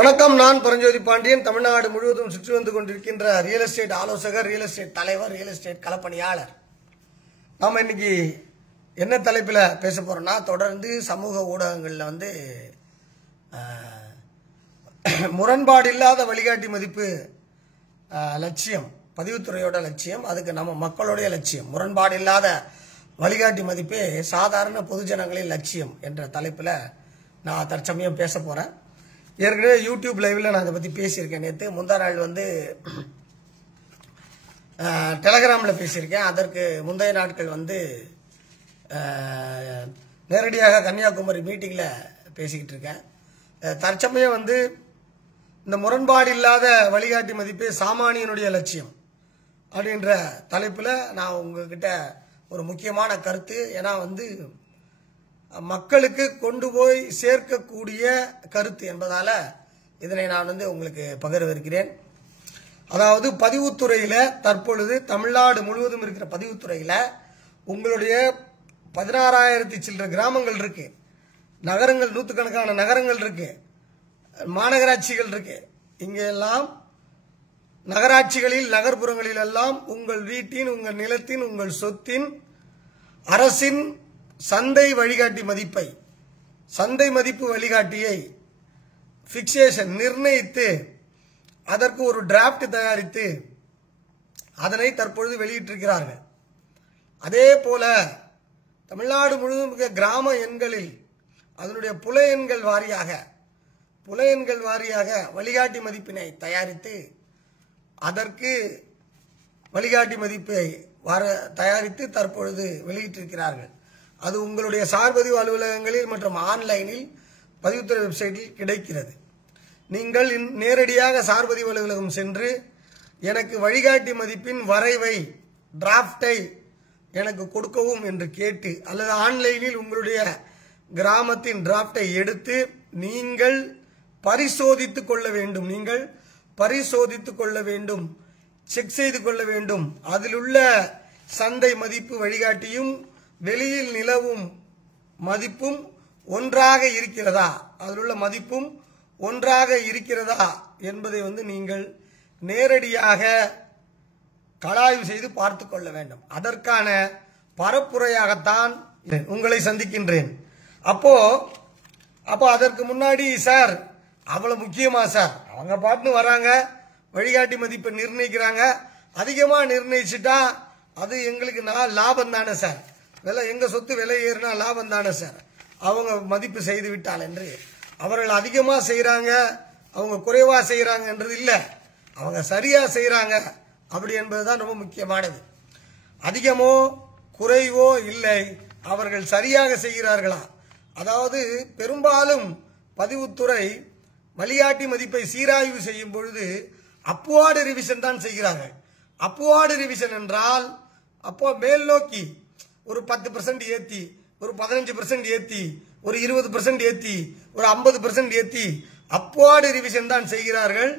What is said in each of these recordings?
வணக்கம். நான் பரஞ்சோதி பாண்டியன். தமிழ்நாடு முழுவதும் சுற்றி வந்து கொண்டிருக்கின்ற ரியல் எஸ்டேட் ஆலோசகர், ரியல் எஸ்டேட் தலைவர், ரியல் எஸ்டேட் களப்பணியாளர். நாம் இன்னைக்கு என்ன தலைப்பில் பேச போறோம்னா, தொடர்ந்து சமூக ஊடகங்களில் முரண்பாடு இல்லாத வழிகாட்டி மதிப்பு லட்சியம், பதிவுத்துறையோட லட்சியம், அதுக்கு நம்ம மக்களுடைய லட்சியம். முரண்பாடு இல்லாத வழிகாட்டி மதிப்பே சாதாரண பொதுஜனங்களின் லட்சியம் என்ற தலைப்பில் நான் தற்சமயம் பேச போறேன். ஏற்கனவே யூடியூப் லைவ்ல நான் அதை பற்றி பேசியிருக்கேன். நேற்று முந்தா நாள் டெலகிராமில் பேசியிருக்கேன். அதற்கு முந்தைய நாட்கள் நேரடியாக கன்னியாகுமரி மீட்டிங்கில் பேசிக்கிட்டு இருக்கேன். தற்சமயம் இந்த முரண்பாடு இல்லாத வழிகாட்டி மதிப்பே சாமானியனுடைய லட்சியம் அப்படின்ற தலைப்பில் நான் உங்ககிட்ட ஒரு முக்கியமான கருத்து, ஏன்னா மக்களுக்கு கொண்டு போய் சேர்க்கக்கூடிய கருத்து என்பதால இதனை நான் உங்களுக்கு பகிர்விருக்கிறேன். அதாவது பதிவுத்துறையில தற்பொழுது தமிழ்நாடு முழுவதும் இருக்கிற பதிவுத்துறையில உங்களுடைய 16,000 சில்லற கிராமங்கள் இருக்கு, நகரங்கள், நூற்றுக்கணக்கான நகரங்கள் இருக்கு, மாநகராட்சிகள் இருக்கு. இங்கெல்லாம் நகராட்சிகளில், நகர்ப்புறங்களில் எல்லாம் உங்கள் வீட்டின், உங்கள் நிலத்தின், உங்கள் சொத்தின் அரசின் சந்தை வழிகாட்டி மதிப்பை, சந்தை மதிப்பு வழிகாட்டியை பிக்சேஷன் நிர்ணயித்து அதற்கு ஒரு டிராப்ட் தயாரித்து அதனை தற்பொழுது வெளியிட்டிருக்கிறார்கள். அதே போல தமிழ்நாடு முழுவதும் கிராம எண்களில் அதனுடைய புல எண்கள் வாரியாக வழிகாட்டி மதிப்பினை தயாரித்து அதற்கு வழிகாட்டி மதிப்பை தயாரித்து தற்பொழுது வெளியிட்டிருக்கிறார்கள். அது உங்களுடைய சார்பதிவு அலுவலகங்களில் மற்றும் ஆன்லைனில் பதிவுத்துறை வெப்சைட்டில் கிடைக்கிறது. நீங்கள் நேரடியாக சார்பதிவு அலுவலகம் சென்று எனக்கு வழிகாட்டி மதிப்பின் வரைவை, டிராப்டை எனக்கு கொடுக்கவும் என்று கேட்டு, அல்லது ஆன்லைனில் உங்களுடைய கிராமத்தின் டிராப்டை எடுத்து நீங்கள் பரிசோதித்துக் கொள்ள வேண்டும், செக் செய்து கொள்ள வேண்டும். அதில் உள்ள சந்தை மதிப்பு வழிகாட்டியும் வெளியில் நிலவும் மதிப்பும் ஒன்றாக இருக்கிறதா, அதில் உள்ள மதிப்பும் ஒன்றாக இருக்கிறதா என்பதை நீங்கள் நேரடியாக கலாய்வு செய்து பார்த்து கொள்ள வேண்டும். அதற்கான பரப்புரையாகத்தான் உங்களை சந்திக்கின்றேன். அப்போ அதற்கு முன்னாடி சார் அவ்வளவு முக்கியமா சார், அவங்க பாட்டுன்னு வராங்க, வழிகாட்டி மதிப்பை நிர்ணயிக்கிறாங்க, அதிகமா நிர்ணயிச்சுட்டா அது எங்களுக்கு லாபம் தானே சார், எங்க சொத்து விலை ஏறினா லாபம் தானே சார், அவங்க மதிப்பு செய்து விட்டால் என்று. அவர்கள் அதிகமா செய்யறாங்க, அவங்க குறைவா செய்யறாங்கன்றது இல்ல, அவங்க சரியா செய்யறாங்க அப்படி என்பதுதான் ரொம்ப முக்கியமானது. அதிகமோ குறைவோ இல்லை, அவர்கள் சரியாக செய்கிறார்களா. அதாவது பெரும்பாலும் பதிவுத்துறை வழிகாட்டி மதிப்பை சீராய்வு செய்யும் பொழுது அப்வார்டு ரிவிஷன் தான் செய்கிறார்கள். அப்வார்டு ரிவிஷன் என்றால் அப்போ மேல் நோக்கி ஒரு 10% ஏத்தி, ஒரு 15% ஏத்தி, ஒரு 20% ஏத்தி, ஒரு 50% ஏத்தி அப்வார்டு ரிவிஷன் தான் செய்கிறார்கள்.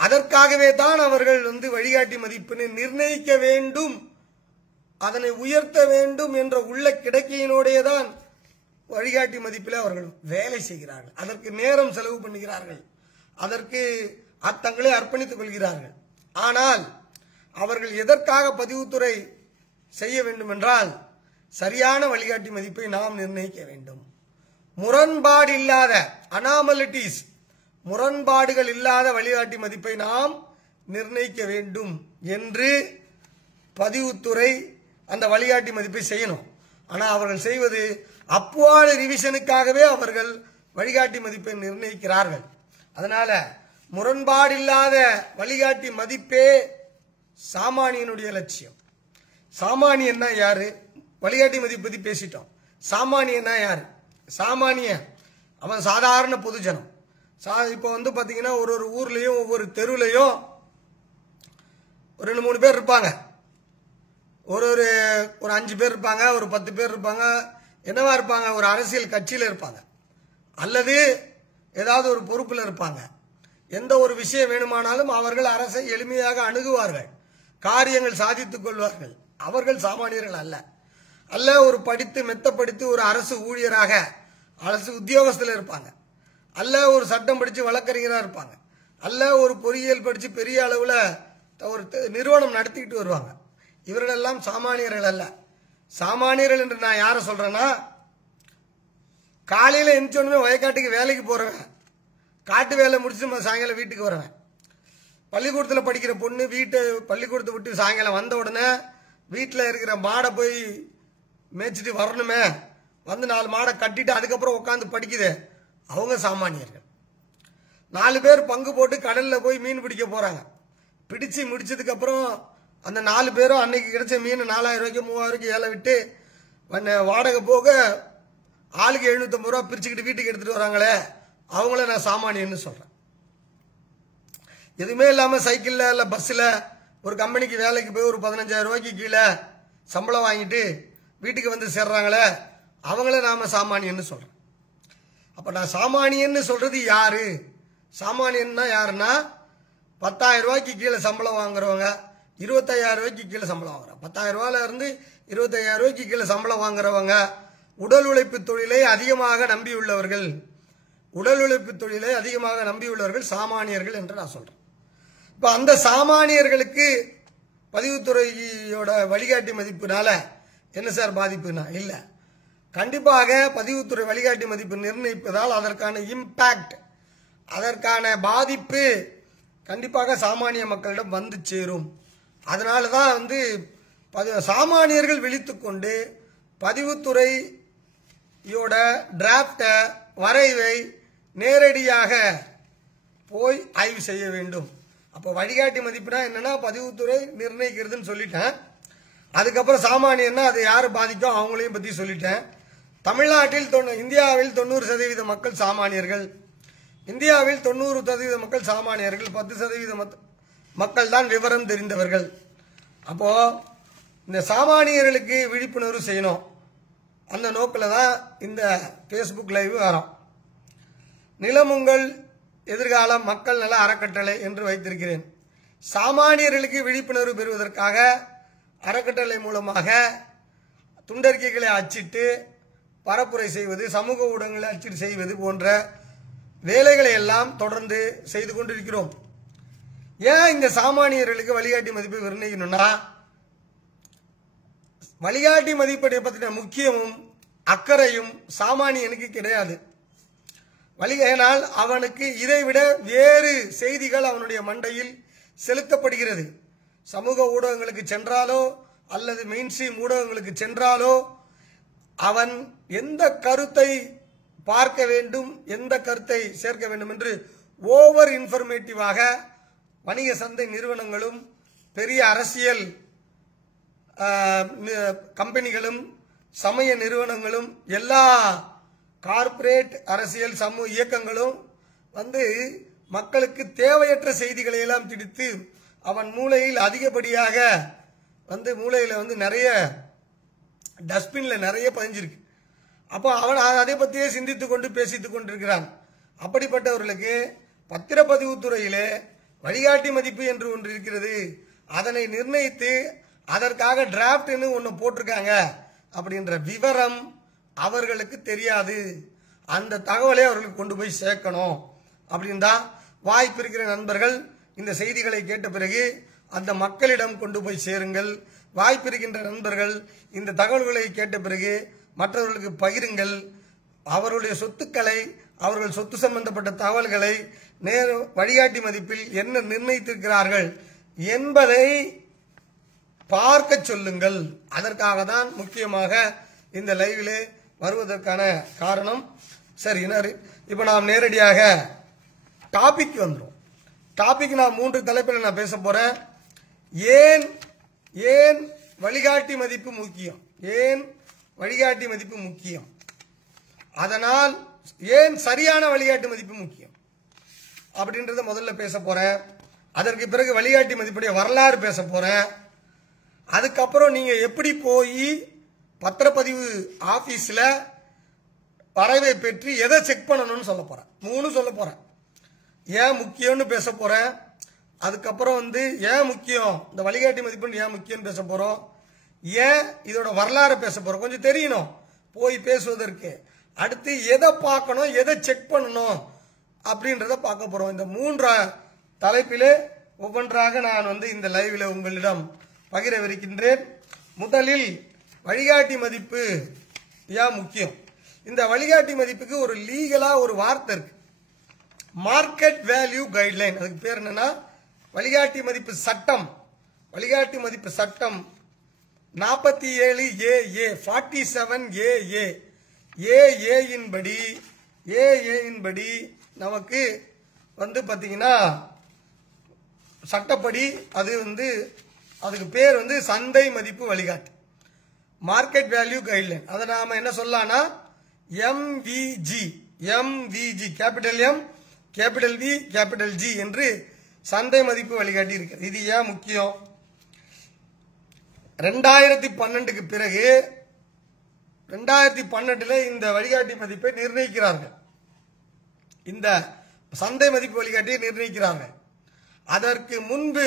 அதற்காகவே தான் அவர்கள் வழிகாட்டி மதிப்பினை நிர்ணயிக்க வேண்டும், அதனை உயர்த்த வேண்டும் என்ற உள்ள கிடக்கையினோடைய தான் வழிகாட்டி மதிப்பில் அவர்கள் வேலை செய்கிறார்கள். அதற்கு நேரம் செலவு பண்ணுகிறார்கள், அதற்கு தங்களை அர்ப்பணித்துக் கொள்கிறார்கள். ஆனால் அவர்கள் எதற்காக பதிவுத்துறை செய்ய வேண்டும் என்றால், சரியான வழிகாட்டி மதிப்பை நாம் நிர்ணயிக்க வேண்டும். முரண்பாடு இல்லாத அனாமலிட்டிஸ், முரண்பாடுகள் இல்லாத வழிகாட்டி மதிப்பை நாம் நிர்ணயிக்க வேண்டும் என்று பதிவுத்துறை அந்த வழிகாட்டி மதிப்பை செய்யணும். ஆனால் அவர்கள் செய்வது அப்வார்டு ரிவிஷனுக்காகவே அவர்கள் வழிகாட்டி மதிப்பை நிர்ணயிக்கிறார்கள். அதனால முரண்பாடு இல்லாத வழிகாட்டி மதிப்பே சாமானியனுடைய லட்சியம். சாமானியன்னா யாரு? வழிகாட்டி மதிப்பு பத்தி பேசிட்டோம். சாமானியன்னா யாரு? சாமானியன் அவன் சாதாரண பொதுஜனம். இப்போ பாத்தீங்கன்னா ஒரு ஊர்லயும் ஒவ்வொரு தெருவுலையும் ஒரு 2-3 பேர் இருப்பாங்க, ஒரு 5 பேர் இருப்பாங்க, ஒரு 10 பேர் இருப்பாங்க. என்னவா இருப்பாங்க? ஒரு அரசியல் கட்சியில இருப்பாங்க, அல்லது ஏதாவது ஒரு பொறுப்புல இருப்பாங்க. எந்த ஒரு விஷயம் வேணுமானாலும் அவர்கள் அரசை எளிமையாக அணுகுவார்கள், காரியங்கள் சாதித்துக் கொள்வார்கள். அவர்கள் சாமானியர்கள் அல்ல ஒரு படித்து மெத்த படித்து ஒரு அரசு ஊழியராக, அரசு உத்தியோகஸ்தில் இருப்பாங்க. அல்ல ஒரு சட்டம் படித்து வழக்கறிஞராக இருப்பாங்க, அல்ல ஒரு பொறியியல் படித்து பெரிய அளவில் ஒரு நிறுவனம் நடத்திக்கிட்டு வருவாங்க. இவர்களெல்லாம் சாமானியர்கள் அல்ல. சாமானியர்கள் என்று நான் யாரை சொல்றேன்னா, காலையில் எந்திரிச்சோடனே வயக்காட்டுக்கு வேலைக்கு போறவன், காட்டு வேலை முடிச்சுட்டு சாயங்காலம் வீட்டுக்கு வரவன், பள்ளிக்கூடத்தில் படிக்கிற பொண்ணு பள்ளிக்கூடத்தை விட்டு சாயங்காலம் வந்த உடனே வீட்டில் இருக்கிற மாடை போய் மேய்ச்சிட்டு வரணுமே, வந்து 4 மாடை கட்டிட்டு அதுக்கப்புறம் உட்காந்து படிக்குது, அவங்க சாமானியர்கள். 4 பேர் பங்கு போட்டு கடலில் போய் மீன் பிடிக்க போறாங்க. பிடிச்சு முடிச்சதுக்கு அப்புறம் அந்த 4 பேரும் அன்னைக்கு கிடைச்ச மீன் 4000 ரூபாய்க்கு 3000 ரூபாய்க்கு ஏல விட்டு வாடகை போக ஆளுக்கு 750 ரூபா பிரிச்சுக்கிட்டு வீட்டுக்கு எடுத்துட்டு வராங்களே, அவங்கள நான் சாமானியன்னு சொல்றேன். எதுவுமே இல்லாம சைக்கிள்ல இல்ல பஸ்ல ஒரு கம்பெனிக்கு வேலைக்கு போய் ஒரு 15000 ரூபாய்க்கு கீழே சம்பளம் வாங்கிட்டு வீட்டுக்கு வந்து சேர்றாங்களே, அவங்கள நாம சாமானியன்னு சொல்றேன். அப்ப நான் சாமானியன்னு சொல்றது யாரு? சாமானியன்னா யாருன்னா 10000 ரூபாய்க்கு கீழே சம்பளம் வாங்குறவங்க, 25000 ரூபாய்க்கு கீழே சம்பளம் வாங்குறாங்க. 10000 ரூபாயில இருந்து 25000 ரூபாய்க்கு கீழே சம்பளம் வாங்குறவங்க, உடல் உழைப்பு தொழிலை அதிகமாக நம்பியுள்ளவர்கள், உடல் உழைப்பு தொழிலை அதிகமாக நம்பியுள்ளவர்கள் சாமானியர்கள் என்று நான் சொல்றேன். இப்ப அந்த சாமானியர்களுக்கு பதிவுத்துறையோட வழிகாட்டி மதிப்புனால என்ன சார் பாதிப்புனா? இல்ல, கண்டிப்பாக பதிவுத்துறை வழிகாட்டி மதிப்பு நிர்ணயிப்பதால் அதற்கான இம்பாக்ட், அதற்கான பாதிப்பு கண்டிப்பாக சாமானிய மக்களிடம் வந்து சேரும். அதனாலதான் சாமானியர்கள் விழித்துக்கொண்டு பதிவுத்துறையோட டிராப்ட வரைவை நேரடியாக போய் ஆய்வு செய்ய வேண்டும். அப்போ வழிகாட்டி மதிப்புனா என்னன்னா பதிவுத்துறை நிர்ணயிக்கிறதுன்னு சொல்லிட்டேன். அதுக்கப்புறம் சாமானியன்னா அது யாரு பாதிக்கும் அவங்களையும் பத்தி சொல்லிட்டேன். தமிழ்நாட்டில் இந்தியாவில் 90% மக்கள் சாமானியர்கள், இந்தியாவில் 90% மக்கள் சாமானியர்கள், 10% மக்கள் தான் விவரம் தெரிந்தவர்கள். அப்போ இந்த சாமானியர்களுக்கு விழிப்புணர்வு செய்யணும். அந்த நோக்கில் தான் இந்த பேஸ்புக் லைவ் வரோம். நிலமுங்கள் எதிர்காலம் மக்கள் நல அறக்கட்டளை என்று வைத்திருக்கிறேன். சாமானியர்களுக்கு விழிப்புணர்வு பெறுவதற்காக அறக்கட்டளை மூலமாக துண்டறிக்கைகளை அச்சிட்டு பரப்புரை செய்வது, சமூக ஊடகங்களை அச்சிட்டு செய்வது போன்ற வேலைகளை எல்லாம் தொடர்ந்து செய்து கொண்டிருக்கிறோம். ஏன் இந்த சாமானியர்களுக்கு வழிகாட்டி மதிப்பை நிர்ணயிக்கணும்னா, வழிகாட்டி மதிப்பை பற்றின முக்கியமும் அக்கறையும் சாமானியனுக்கு கிடையாது. ஏனால் அவனுக்கு இதைவிட வேறு செய்திகள் அவனுடைய மண்டையில் செலுத்தப்படுகிறது. சமூக ஊடகங்களுக்கு சென்றாலோ அல்லது மெயின்ஸ்ட்ரீம் ஊடகங்களுக்கு சென்றாலோ அவன் எந்த கருத்தை பார்க்க வேண்டும், எந்த கருத்தை சேர்க்க வேண்டும் என்று ஓவர் இன்ஃபர்மேட்டிவாக வணிக சந்தை நிறுவனங்களும் பெரிய அரசியல் கம்பெனிகளும் சமய நிறுவனங்களும் எல்லா கார்ப்பரேட் அரசியல் சமூக இயக்கங்களும் மக்களுக்கு தேவையற்ற செய்திகளை எல்லாம் திணித்து அவன் மூளையில் அதிகப்படியாக மூளையில நிறைய டஸ்ட்பின்ல நிறைய பதிஞ்சிருக்கு. அப்போ அவன் அதை பற்றியே சிந்தித்துக் கொண்டு பேசித்துக் கொண்டிருக்கிறான். அப்படிப்பட்டவர்களுக்கு பத்திரப்பதிவுத்துறையிலே வழிகாட்டி மதிப்பு என்று ஒன்று இருக்கிறது. அதனை நிர்ணயித்து அதற்காக டிராப்ட் ஒன்று போட்டிருக்காங்க அப்படின்ற விவரம் அவர்களுக்கு தெரியாது. அந்த தகவலை அவர்களுக்கு கொண்டு போய் சேர்க்கணும். அப்படின்னு தான் வாய்ப்பு இருக்கிற நண்பர்கள் இந்த செய்திகளை கேட்ட பிறகு அந்த மக்களிடம் கொண்டு போய் சேருங்கள். வாய்ப்பு இருக்கின்ற நண்பர்கள் இந்த தகவல்களை கேட்ட பிறகு மற்றவர்களுக்கு பகிருங்கள். அவருடைய சொத்துக்களை, அவர்கள் சொத்து சம்பந்தப்பட்ட தகவல்களை வழிகாட்டி மதிப்பில் என்ன நிர்ணயித்திருக்கிறார்கள் என்பதை பார்க்க சொல்லுங்கள். அதற்காக தான் முக்கியமாக இந்த லைவிலே வருவதற்கான காரணம். சரி, இப்ப நாம் நேரடியாக டாபிக் வந்துடும். டாபிக் நான் 3 தலைப்பில் நான் பேச போறேன். ஏன் வழிகாட்டி மதிப்பு முக்கியம், ஏன் வழிகாட்டி மதிப்பு முக்கியம், அதனால் ஏன் சரியான வழிகாட்டி மதிப்பு முக்கியம் அப்படின்றத முதல்ல பேச போறேன். அதற்கு பிறகு வழிகாட்டி மதிப்புடைய வரலாறு பேச போறேன். அதுக்கப்புறம் நீங்க எப்படி போய் பத்திரப்பதிவு ஆபீஸ்ல வரைவை பெற்று எதை செக் பண்ணணும்னு சொல்ல போறேன். 3 சொல்ல போறேன். ஏன் முக்கியம்னு பேச போறேன். அதுக்கப்புறம் ஏன் முக்கியம், இந்த வழிகாட்டி மதிப்புன்னு ஏன் முக்கியம் பேச போறோம். ஏன் இதோட வரலாறு பேச போறோம், கொஞ்சம் தெரியணும் போய் பேசுவதற்கு. அடுத்து எதை பார்க்கணும், எதை செக் பண்ணணும் அப்படின்றத பார்க்க போறோம். இந்த 3 தலைப்பிலே ஒவ்வொன்றாக நான் இந்த லைவில் உங்களிடம் பகிரவிருக்கின்றேன். முதலில் வழிகாட்டி மதிப்பு ஏன் முக்கியம்? இந்த வழிகாட்டி மதிப்புக்கு ஒரு லீகலா ஒரு வார்த்தை இருக்கு, மார்க்கெட் வேல்யூ கைட்லைன். அதுக்கு பேர் என்னன்னா வழிகாட்டி மதிப்பு சட்டம். வழிகாட்டி மதிப்பு சட்டம் 47 AA 47 AA AA இன் படி நமக்கு பாத்தீங்கன்னா சட்டப்படி அது அதுக்கு பேர் சந்தை மதிப்பு வழிகாட்டி, மார்க்கெட் வேல்யூ கைட்லைன். அதை நாம என்ன சொல்லலாம்னா MVG capital M capital V capital G என்று சந்தை மதிப்பு வழிகாட்டி இருக்கிறது. இது ஏன் முக்கியம்? 2012க்கு பிறகு 2012 இந்த வழிகாட்டி மதிப்பை நிர்ணயிக்கிறார்கள், இந்த சந்தை மதிப்பு வழிகாட்டியை நிர்ணயிக்கிறார்கள். அதற்கு முன்பு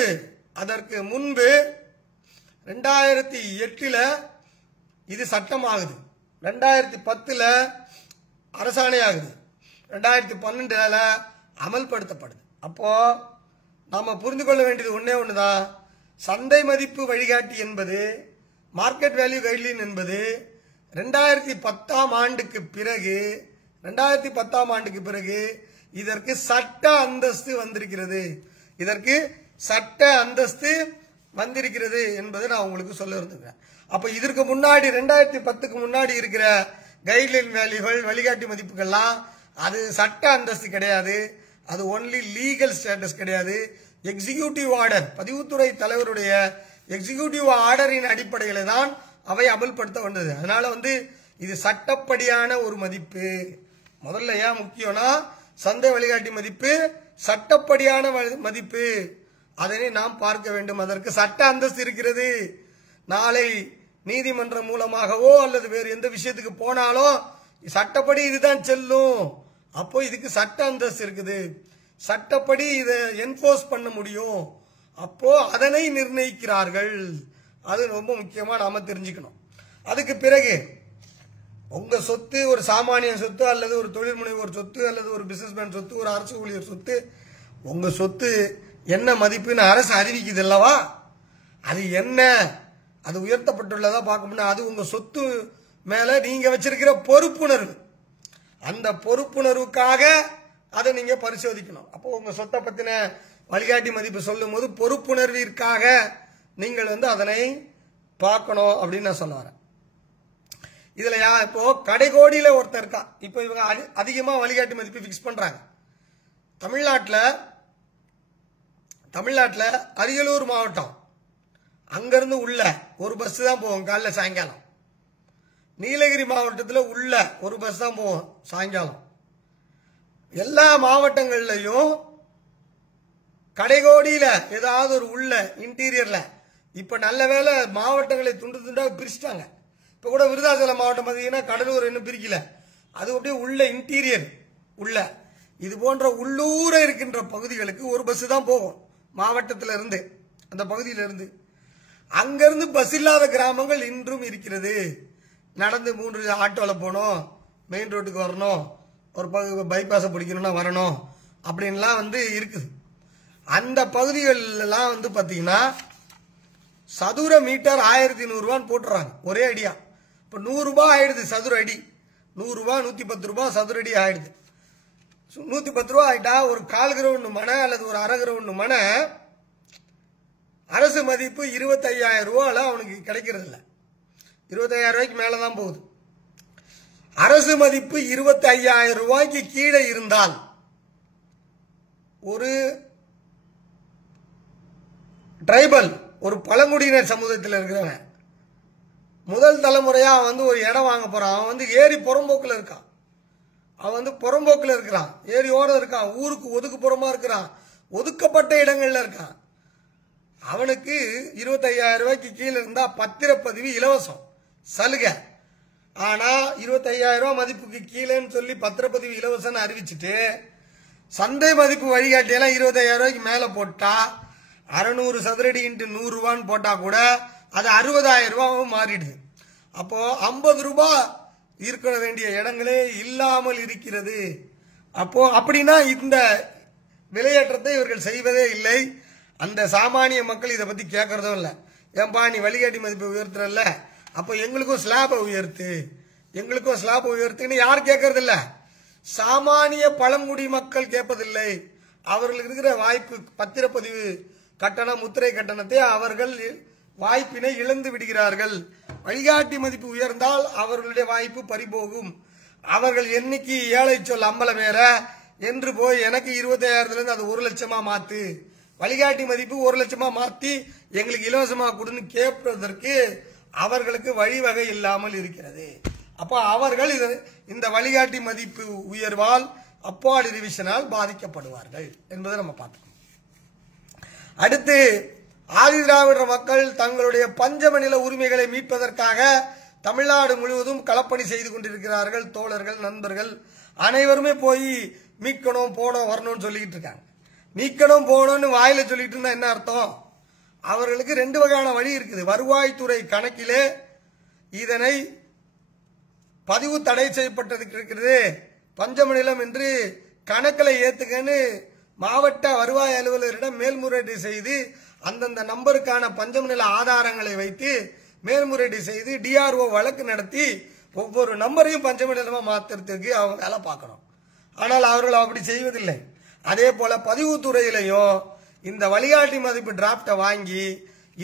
2008 இது சட்டமாகுது, 2010 அரசாணை ஆகுது, 2012 அமல்படுத்தப்படுது. அப்போ நாம புரிந்து கொள்ள வேண்டியது ஒன்னே ஒண்ணுதான், சந்தை மதிப்பு வழிகாட்டி என்பது, மார்க்கெட் வேல்யூ கைட்லைன் என்பது 2010 ஆண்டுக்கு பிறகு இதற்கு சட்ட அந்தஸ்து வந்திருக்கிறது. இதற்கு சட்ட அந்தஸ்து வந்திருக்கிறது என்பதை நான் உங்களுக்கு சொல்ல இருந்தேன். அப்ப இதற்கு முன்னாடி 2010க்கு முன்னாடி இருக்கிற கைட்லைன் வேல்யூகள் வழிகாட்டி மதிப்புகள்லாம் அது சட்ட அந்தஸ்து கிடையாது, அது ஒன்லி லீகல் ஸ்டேட்டஸ் கிடையாது. எக்ஸிகியூட்டிவ் ஆர்டர், பதிவுத்துறை தலைவருடைய எக்ஸிகியூட்டிவ் ஆர்டரின் அடிப்படையில் தான் அவை அமல்படுத்த வந்தது. அதனால இது சட்டப்படியான ஒரு மதிப்பு. முதல்ல ஏன் முக்கியம்னா சந்தை வழிகாட்டி மதிப்பு சட்டப்படியான மதிப்பு, அதனை நாம் பார்க்க வேண்டும். அதற்கு சட்ட அந்தஸ்து இருக்கிறது. நாளை நீதிமன்றம் மூலமாகவோ அல்லது வேறு எந்த விஷயத்துக்கு போனாலும் சட்டப்படி இதுதான் செல்லும். அப்போ இதுக்கு சட்ட அந்தஸ்து இருக்குது, சட்டப்படி இதை என்போர்ஸ் பண்ண முடியும். அப்போ அதனை நிர்ணயிக்கிறார்கள். அது ரொம்ப முக்கியமா நாம தெரிஞ்சுக்கணும். அதுக்கு பிறகு உங்க சொத்து ஒரு சாமானிய சொத்து அல்லது ஒரு தொழில் முனைவோர் சொத்து அல்லது ஒரு பிசினஸ்மேன் சொத்து, ஒரு அரசு ஊழியர் சொத்து, உங்க சொத்து என்ன மதிப்புன்னு அரசு அறிவிக்குது அல்லவா? அது என்ன, அது உயர்த்தப்பட்டுள்ளதா பார்க்கணும்னா அது உங்க சொத்து மேல நீங்க வச்சிருக்கிற பொறுப்புணர்வு. அந்த பொறுப்புணர்வுக்காக அதை நீங்க பரிசோதிக்கணும். அப்போ உங்க சொத்தை பத்தின வழிகாட்டி மதிப்பு சொல்லும் போது பொறுப்புணர்விற்காக நீங்கள் அதனை பார்க்கணும் அப்படின்னு நான் சொல்ல வரேன். இதுல இப்போ கடைகோடியில ஒருத்தர் இருக்கா, இப்போ இவங்க அதிகமா வழிகாட்டி மதிப்பு பிக்ஸ் பண்றாங்க. தமிழ்நாட்டில் அரியலூர் மாவட்டம், அங்கிருந்து உள்ள ஒரு பஸ் தான் போகும் காலைல சாயங்காலம். நீலகிரி மாவட்டத்தில் உள்ள ஒரு பஸ் தான் போகும் சாயங்காலம். எல்லா மாவட்டங்கள்லையும் கடைகோடியில ஏதாவது ஒரு உள்ள இன்டீரியர்ல, இப்ப நல்ல வேலை மாவட்டங்களை துண்டு துண்டா பிரிச்சுட்டாங்க. இப்ப கூட விருதாச்சலம் மாவட்டம் பார்த்தீங்கன்னா கடலூர் இன்னும் பிரிக்கல, அது அப்படியே உள்ள இன்டீரியர் உள்ள இது போன்ற உள்ளூர இருக்கின்ற பகுதிகளுக்கு ஒரு பஸ் தான் போகும் மாவட்டத்தில இருந்து, அந்த பகுதியில இருந்து. அங்கிருந்து பஸ் இல்லாத கிராமங்கள் இன்றும் இருக்கிறது. நடந்து 3 ஆட்டோல போனோம், மெயின் ரோட்டுக்கு வரணும், ஒரு பைபாஸை பிடிக்கணும்னா வரணும் அப்படின்லாம் இருக்குது. அந்த பகுதிகளெல்லாம் பாத்தீங்கன்னா சதுர மீட்டர் 1100 ரூபான்னு போட்டுறாங்க ஒரே அடியா. இப்ப 100 ரூபாய் ஆயிடுது சதுர அடி, 100 ரூபாய் 110 ரூபாய் சதுர அடி ஆயிடுது. 110 ரூபாய் ஆயிட்டா ஒரு 1/4 கிரவுண்ட் மனை அல்லது ஒரு 1/2 கிரவுண்ட் மனை அரசு மதிப்பு 25,000 ரூபாயில அவனுக்கு கிடைக்கிறது இல்ல, 25,000 ரூபாய்க்கு மேலதான் போகுது. அரசு மதிப்பு 25,000 ரூபாய்க்கு கீழே இருந்தால் ஒரு டிரைபல், ஒரு பழங்குடியினர் சமூகத்தில் இருக்கிறவன் முதல் தலைமுறையா ஒரு இடம் வாங்க போறான். அவன் ஏரி புறம்போக்குல இருக்கான், அவன் புறம்போக்குல இருக்கிறான், ஏரி ஓரம் இருக்கான், ஊருக்கு ஒதுக்குப்புறமா இருக்கிறான், ஒதுக்கப்பட்ட இடங்கள்ல இருக்கான். அவனுக்கு 25,000 ரூபாய்க்கு கீழே இருந்தா பத்திரப்பதிவு இலவசம் சலுகை. ஆனா 25,000 ரூபாய் மதிப்புக்கு கீழேன்னு சொல்லி பத்திரப்பதிவு இலவசம் அறிவிச்சுட்டு சந்தை மதிப்பு வழிகாட்டியெல்லாம் 25,000 ரூபாய்க்கு மேல போட்டா 600 சதுரடி × 100 ரூபான்னு போட்டா கூட அது 60,000 ரூபாவும் மாறிடுது. அப்போ 50 ரூபாய் இருக்க வேண்டிய இடங்களே இல்லாமல் இருக்கிறது. அப்போ அப்படின்னா இந்த விலையேற்றத்தை இவர்கள் செய்வதே இல்லை. அந்த சாமானிய மக்கள் இதை பத்தி கேட்கறதும் இல்லை. ஏன்பா நீ வழிகாட்டி மதிப்பை உயர்த்துறல்ல, அப்போ எங்களுக்கும் ஸ்லாபை உயர்த்து, எங்களுக்கும் ஸ்லாபை உயர்த்துன்னு யார் கேட்கறது இல்ல. சாமானிய பழங்குடி மக்கள் கேட்பதில்லை. அவர்களுக்கு இருக்கிற வாய்ப்பு பத்திரப்பதிவு கட்டணம், முத்திரை கட்டணத்தை அவர்கள் வாய்ப்பினை இழந்து விடுகிறார்கள். வழிகாட்டி மதிப்பு உயர்ந்தால் அவர்களுடைய வாய்ப்பு பறிபோகும். அவர்கள் எண்ணிக்கை ஏழை சொல் அம்பலம் வேற என்று போய் எனக்கு 25,000 அது 1 லட்சமா மாத்து, வழிகாட்டி மதிப்பு 1 லட்சமா மாத்தி எங்களுக்கு இலவசமா கொடுன்னு கேட்பதற்கு அவர்களுக்கு வழிவகை இல்லாமல் இருக்கிறது. அப்ப அவர்கள் இந்த வழிகாட்டி மதிப்பு உயர்வால் அப்பாடு ரிவிஷனால் பாதிக்கப்படுவார்கள் என்பதை நம்ம பார்த்தோம். அடுத்து ஆதி திராவிடர் மக்கள் தங்களுடைய பஞ்சம நில உரிமைகளை மீட்பதற்காக தமிழ்நாடு முழுவதும் களப்பணி செய்து கொண்டிருக்கிறார்கள். தோழர்கள், நண்பர்கள் அனைவருமே போய் மீட்கணும், போனோம், வரணும்னு சொல்லிக்கிட்டு இருக்காங்க. மீட்கணும் போகணும்னு வாயில சொல்லிட்டு இருந்தா என்ன அர்த்தம்? அவர்களுக்கு 2 வகையான வழி இருக்குது. வருவாய்த்துறை கணக்கிலே இதனை பதிவு தடை செய்யப்பட்டதுக்கு இருக்கிறது, பஞ்சம நிலம் என்று கணக்கில் ஏத்துக்கன்னு மாவட்ட வருவாய் அலுவலரிடம் மேல்முறையீடு செய்து அந்தந்த நம்பருக்கான பஞ்சம நில ஆதாரங்களை வைத்து மேல்முறையீடு செய்து டிஆர்ஓ வழக்கு நடத்தி ஒவ்வொரு நம்பரையும் பஞ்சம நிலமா மாத்துறதுக்கு அவங்க வேலை பார்க்கணும். ஆனால் அவர்கள் அப்படி செய்வதில்லை. அதே போல பதிவுத்துறையிலையும் இந்த வழிகாட்டி மதிப்பு டிராப்டை வாங்கி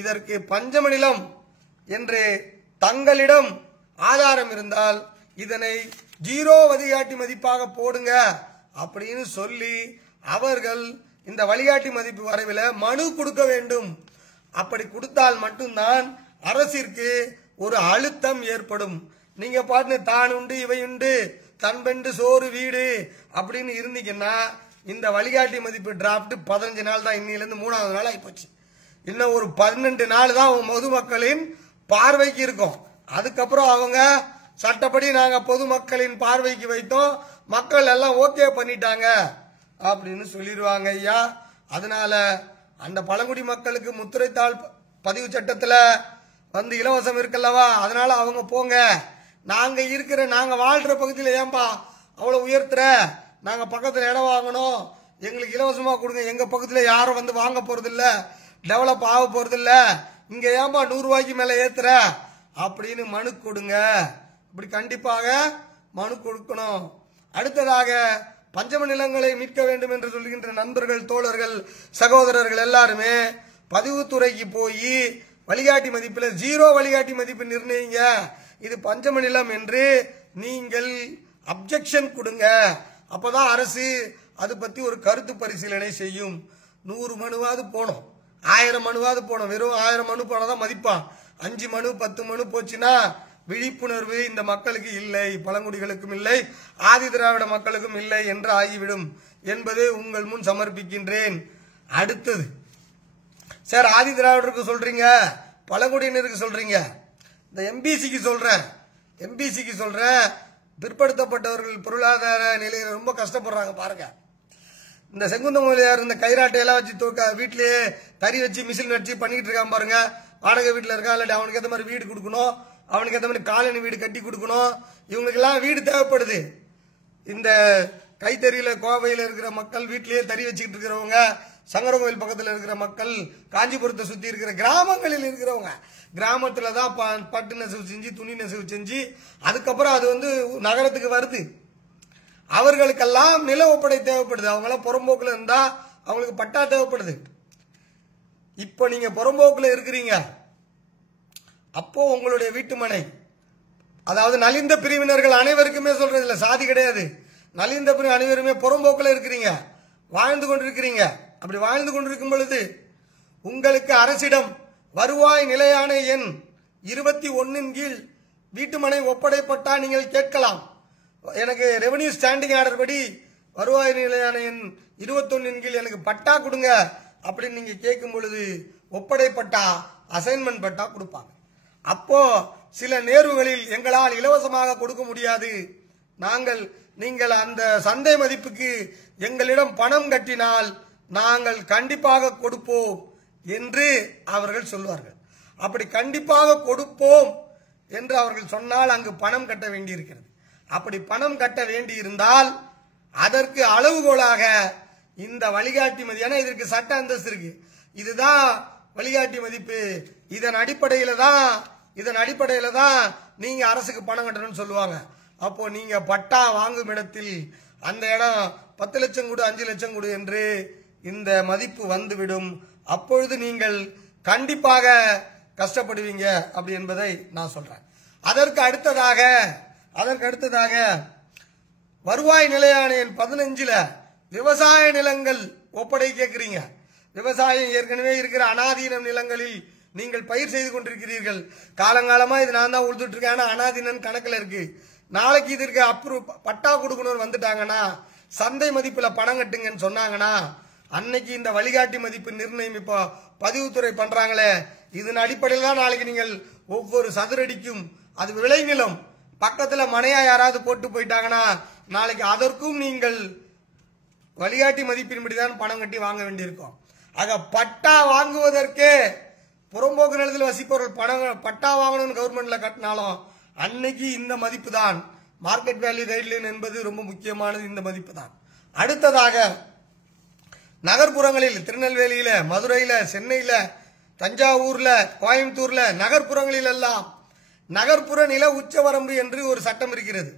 இதற்கு பஞ்சம நிலம் என்று தங்களிடம் ஆதாரம் இருந்தால் இதனை 0 வழிகாட்டி மதிப்பாக போடுங்க அப்படின்னு சொல்லி அவர்கள் இந்த வழிகாட்டி மதிப்பு வரைவில் மனு கொடுக்க வேண்டும். அப்படி கொடுத்தால் மட்டும்தான் அரசிற்கு ஒரு அழுத்தம் ஏற்படும். நீங்க பாட்டு தான் உண்டு இவை உண்டு தன்பெண்டு சோறு வீடு அப்படின்னு இருந்தீங்கன்னா இந்த வழிகாட்டி மதிப்பு டிராப்ட் 15 நாள் தான், இன்னிலிருந்து 3வது நாள் ஆயிப்போச்சு. இன்னும் ஒரு 12 நாள் தான் பொதுமக்களின் பார்வைக்கு இருக்கும். அதுக்கப்புறம் அவங்க சட்டப்படி நாங்க பொதுமக்களின் பார்வைக்கு வைத்தோம், மக்கள் எல்லாம் ஓகே பண்ணிட்டாங்க அப்படின்னு சொல்லிடுவாங்க ஐயா. அதனால அந்த பழங்குடி மக்களுக்கு முத்திரைத்தாள் பதிவு சட்டத்துல இலவசம் இருக்கல்லவா, அதனால அவங்க போங்க. நாங்க வாழ்ற பகுதியில் ஏன்பா அவ்வளவு உயர்த்துற, நாங்க பக்கத்துல இடம் வாங்கணும், எங்களுக்கு இலவசமா கொடுங்க, எங்க பக்கத்துல யாரும் வாங்க போறது இல்ல, டெவலப் ஆக போறது இல்ல, இங்க ஏன்பா 100 ரூபாய்க்கு மேல ஏத்துற அப்படின்னு மனு கொடுங்க. இப்படி கண்டிப்பாக மனு கொடுக்கணும். அடுத்ததாக பஞ்சம நிலங்களை மீட்க வேண்டும் என்று சொல்கின்ற நண்பர்கள், தோழர்கள், சகோதரர்கள் எல்லாருமே பதிவுத்துறைக்கு போய் வழிகாட்டி மதிப்பில் 0 வழிகாட்டி மதிப்பு நிர்ணயிங்க, இது பஞ்சம நிலம் என்று நீங்கள் அப்ஜெக்ஷன் கொடுங்க. அப்பதான் அரசு அது பத்தி ஒரு கருத்து பரிசீலனை செய்யும். 100 மனுவாவது போனோம், 1000 மனுவாவது போனோம். வெறும் 1000 மனு போனதான் மதிப்பான். 5 மனு 10 மனு போச்சுன்னா விழிப்புணர்வு இந்த மக்களுக்கு இல்லை, பழங்குடிகளுக்கும் இல்லை, ஆதி திராவிட மக்களுக்கும் இல்லை என்று ஆகிவிடும் என்பதை உங்கள் முன் சமர்ப்பிக்கின்றேன். அடுத்தது, சார் ஆதி திராவிடருக்கு சொல்றீங்க, பழங்குடியினருக்கு சொல்றீங்க, இந்த எம்பிசிக்கு சொல்றேன், பிற்படுத்தப்பட்டவர்கள் பொருளாதார நிலையில ரொம்ப கஷ்டப்படுறாங்க பாருங்க. இந்த செங்குந்த முதலியார் இந்த கைராட்டையெல்லாம் வச்சு வீட்டிலேயே தறி வச்சு மிஷின் வச்சு பண்ணிட்டு இருக்கான் பாருங்க. வாடகை வீட்டில் இருக்கா, இல்லாட்டி அவனுக்கு ஏற்ற மாதிரி வீடு கொடுக்கணும், அவனுக்கு ஏற்ற மாதிரி காலனி வீடு கட்டி கொடுக்கணும். இவங்களுக்கெல்லாம் வீடு தேவைப்படுது. இந்த கைத்தறியில கோவையில் இருக்கிற மக்கள், வீட்டிலேயே தறி வச்சுக்கிட்டு இருக்கிறவங்க, சங்கரங்கோயில் பக்கத்தில் இருக்கிற மக்கள், காஞ்சிபுரத்தை சுற்றி இருக்கிற கிராமங்களில் இருக்கிறவங்க, கிராமத்தில் தான் பட்டு நெசவு செஞ்சு துணி நெசவு செஞ்சு அதுக்கப்புறம் அது நகரத்துக்கு வருது. அவர்களுக்கெல்லாம் நில ஒப்படை தேவைப்படுது. அவங்களாம் புறம்போக்குல இருந்தா அவங்களுக்கு பட்டா தேவைப்படுது. இப்ப நீங்க புறம்போக்குல இருக்கிறீங்க, அப்போ உங்களுடைய வீட்டுமனை, அதாவது நலிந்த பிரிவினர்கள் அனைவருக்குமே சொல்றது இல்ல, சாதி கிடையாது, நலிந்த பிரிவு அனைவருமே புறம்போக்குல இருக்கிறீங்க, வாழ்ந்து கொண்டிருக்கிறீங்க. அப்படி வாழ்ந்து கொண்டிருக்கும் பொழுது உங்களுக்கு அரசிடம் வருவாய் நிலையான எண் 21 கீழ் வீட்டுமனை ஒப்படைப்பட்டா நீங்கள் கேட்கலாம். எனக்கு ரெவன்யூ ஸ்டாண்டிங் ஆர்டர் படி வருவாய் நிலையான எண் 21 கீழ் எனக்கு பட்டா கொடுங்க அப்படின்னு நீங்க கேட்கும் பொழுது ஒப்படைப்பட்டா, அசைன்மெண்ட் பட்டா கொடுப்பாங்க. அப்போ சில நேர்வுகளில் எங்களால் இலவசமாக கொடுக்க முடியாது, நீங்கள் அந்த சந்தை மதிப்புக்கு எங்களிடம் பணம் கட்டினால் நாங்கள் கண்டிப்பாக கொடுப்போம் என்று அவர்கள் சொல்வார்கள். அப்படி கண்டிப்பாக கொடுப்போம் என்று அவர்கள் சொன்னால் அங்கு பணம் கட்ட வேண்டியிருக்கிறது. அப்படி பணம் கட்ட வேண்டியிருந்தால் அதற்கு அளவுகோலாக இந்த வழிகாட்டி மதிப்பு, ஏன்னா இதற்கு சட்ட அந்தஸ்து இருக்கு, இதுதான் வழிகாட்டி மதிப்பு, இதன் அடிப்படையில தான் நீங்க அரசுக்கு பணம் கட்டணும்னு சொல்லுவாங்க. அப்போ நீங்க பட்டா வாங்கும் இடத்தில் அந்த இடம் 10 லட்சம் கொடு 5 லட்சம் கொடு என்று இந்த மதிப்பு வந்துவிடும். அப்பொழுது நீங்கள் கண்டிப்பாக கஷ்டப்படுவீங்க அப்படி என்பதை நான் சொல்றேன். அதற்கு அடுத்ததாக வருவாய் நிலையான எண் 15ல விவசாய நிலங்கள் ஒப்படை கேட்கிறீங்க. விவசாயம் ஏற்கனவே இருக்கிற அனாதீனம் நிலங்களில் நீங்கள் பயிர் செய்து கொண்டிருக்கிறீர்கள். காலங்காலமா இது நான் தான் உழுதுட்டு இருக்கேன், ஆனா அனாதீனம் கணக்குல இருக்கு. நாளைக்கு இதற்கு பட்டா கொடுக்கணும்னு வந்துட்டாங்கன்னா, சந்தை மதிப்புல பணம் கட்டுங்கன்னு சொன்னாங்கன்னா, அன்னைக்கு இந்த வழிகாட்டி மதிப்பு நிர்ணயம் இப்போ பதிவுத்துறை பண்றாங்களே, இதன் அடிப்படையில் தான் நாளைக்கு நீங்கள் ஒவ்வொரு சதுரடிக்கும், அது விளைநிலம் பக்கத்துல மனையா யாராவது போட்டு போயிட்டாங்கன்னா நாளைக்கு அதற்கும் நீங்கள் வழிகாட்டி மதிப்பின்படிதான் பணம் கட்டி வாங்க வேண்டியிருக்கும். ஆக பட்டா வாங்குவதற்கே புறம்போக்கு நிலத்தில் வசிப்பவர்கள் பட்டா வாங்கணும்னு கவர்மெண்ட்ல கட்டினாலும் அன்னைக்கு இந்த மதிப்பு தான் மார்க்கெட் வேல்யூ கைட்லைன் என்பது ரொம்ப முக்கியமானது. இந்த மதிப்பு தான். அடுத்ததாக நகர்ப்புறங்களில் திருநெல்வேலியில, மதுரையில, சென்னையில, தஞ்சாவூர்ல, கோயம்புத்தூர்ல நகர்ப்புறங்களில் எல்லாம் நகர்ப்புற நில உச்சவரம்பு என்று ஒரு சட்டம் இருக்கிறது.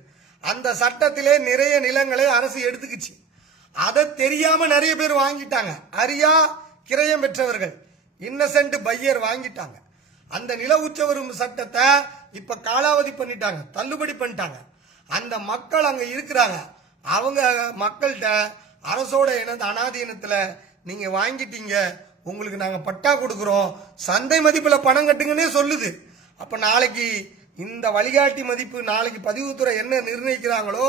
அந்த சட்டத்திலே நிறைய நிலங்களை அரசு எடுத்துக்கிச்சு. அதை தெரியாம நிறைய பேர் வாங்கிட்டாங்க. அறியா கிரயம் பெற்றவர்கள், இன்னசென்ட் பையர் வாங்கிட்டாங்க. அந்த நில உச்சவரம்பு சட்டத்தை இப்ப காலாவதி பண்ணிட்டாங்க, தள்ளுபடி பண்ணிட்டாங்க. அந்த மக்கள் அங்க இருக்கிறாங்க. அவங்க மக்கள்கிட்ட அரசோட அனாதீனத்துல நீங்க வாங்கிட்டீங்க, உங்களுக்கு நாங்க பட்டா கொடுக்கிறோம், சந்தை மதிப்புல பணம் கட்டுங்கன்னே சொல்லுது. அப்ப நாளைக்கு இந்த வழிகாட்டி மதிப்பு நாளைக்கு பதிவுத்துறை என்ன நிர்ணயிக்கிறாங்களோ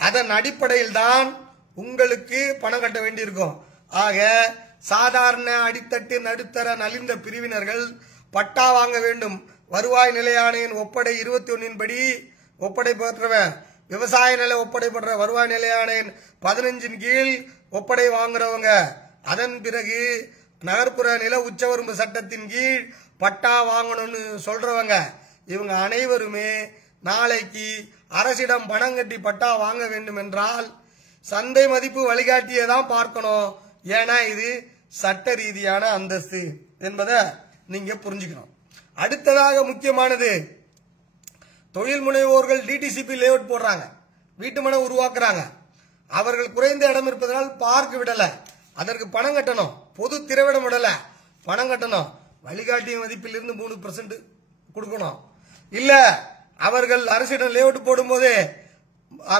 அதன் அடிப்படையில் தான் உங்களுக்கு பணம் கட்ட வேண்டியிருக்கும். ஆக சாதாரண அடித்தட்டு நடுத்தர நலிந்த பிரிவினர்கள் பட்டா வாங்க வேண்டும். வருவாய் நிலையாணையின் ஒப்படை 21 படி ஒப்படை பெற்றவன், விவசாய நில ஒப்படை பெற்ற வருவாய் நிலையாணையின் 15 கீழ் ஒப்படை வாங்குறவங்க, அதன் பிறகு நகர்ப்புற நில உச்சவரம்பு சட்டத்தின் கீழ் பட்டா வாங்கணும்னு சொல்றவங்க, இவங்க அனைவருமே நாளைக்கு அரசிடம் பணம் கட்டி பட்டா வாங்க வேண்டும் என்றால் சந்தை மதிப்பு வழிகாட்டியை தான் பார்க்கணும். ஏன்னா இது சட்ட ரீதியான அந்தஸ்து என்பதை நீங்க புரிஞ்சுக்கணும். அடுத்ததாக முக்கியமானது, தொழில் முனைவோர்கள் டிடிசிபி லேஅவுட் போடுறாங்க, வீட்டு மனை உருவாக்குறாங்க. அவர்கள் குறைந்த இடம் இருப்பதனால் பார்க் விடல, அதற்கு பணம் கட்டணும். பொது திரைவிடம் விடல, பணம் கட்டணும். வழிகாட்டி மதிப்பில் இருந்து 3% கொடுக்கணும். இல்ல அவர்கள் அரசிடம் லேஅவுட் போடும்போது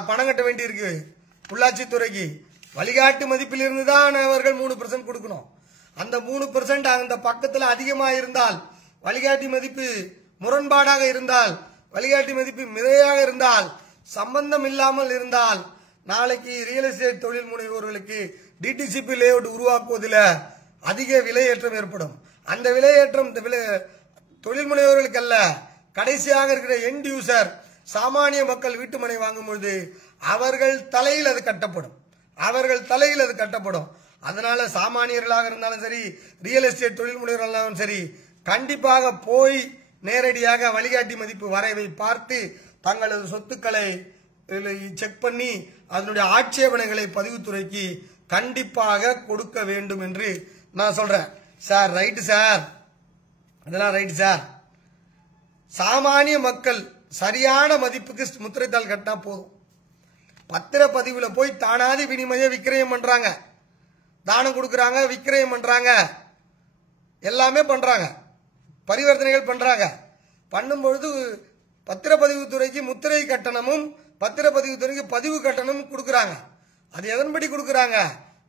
பணம் கட்ட வேண்டியிருக்கு. உள்ளாட்சி துறைக்கு வழிகாட்டு மதிப்பில் இருந்து தான் அவர்கள் 3% கொடுக்கணும். அந்த 3% அந்த பக்கத்தில் அதிகமாக இருந்தால், வழிகாட்டி மதிப்பு முரண்பாடாக இருந்தால், வழிகாட்டி மதிப்பு மிகையாக இருந்தால், சம்பந்தம் இல்லாமல் இருந்தால், நாளைக்கு ரியல் எஸ்டேட் தொழில் முனைவோர்களுக்கு டிடிசிபி லேஅவுட் உருவாக்குவதில் அதிக விலையேற்றம் ஏற்படும். அந்த விலையேற்றம் தொழில் முனைவோர்களுக்கு அல்ல, கடைசியாக இருக்கிற எண்ட் யூசர் சாமானிய மக்கள் வீட்டுமனை வாங்கும்போது அவர்கள் தலையில் அது கட்டப்படும். அதனால சாமானியர்களாக இருந்தாலும் சரி, ரியல் எஸ்டேட் தொழில் முனைவர்களாலும் சரி, கண்டிப்பாக போய் நேரடியாக வழிகாட்டி மதிப்பு வரைவை பார்த்து தங்களது சொத்துக்களை செக் பண்ணி அதனுடைய ஆட்சேபனைகளை பதிவுத்துறைக்கு கண்டிப்பாக கொடுக்க வேண்டும் என்று நான் சொல்றேன். சார் ரைட்டு சார், அதெல்லாம் ரைட்டு சார். சாமானிய மக்கள் சரியான மதிப்புக்கு முத்திரைத்தாள் கட்டினா போதும். பத்திரப்பதிவுல போய் தானாதி வினிமய விக்கிரயம் பண்றாங்க, தானம் கொடுக்கறாங்க, விக்கிரயம் பண்றாங்க, எல்லாமே பண்றாங்க, பரிவர்த்தனைகள் பண்றாங்க. பண்ணும்பொழுது பத்திரப்பதிவு துறைக்கு முத்திரை கட்டணமும் பத்திரப்பதிவு துறைக்கு பதிவு கட்டணமும் கொடுக்கறாங்க. அது எதன்படி கொடுக்கறாங்க?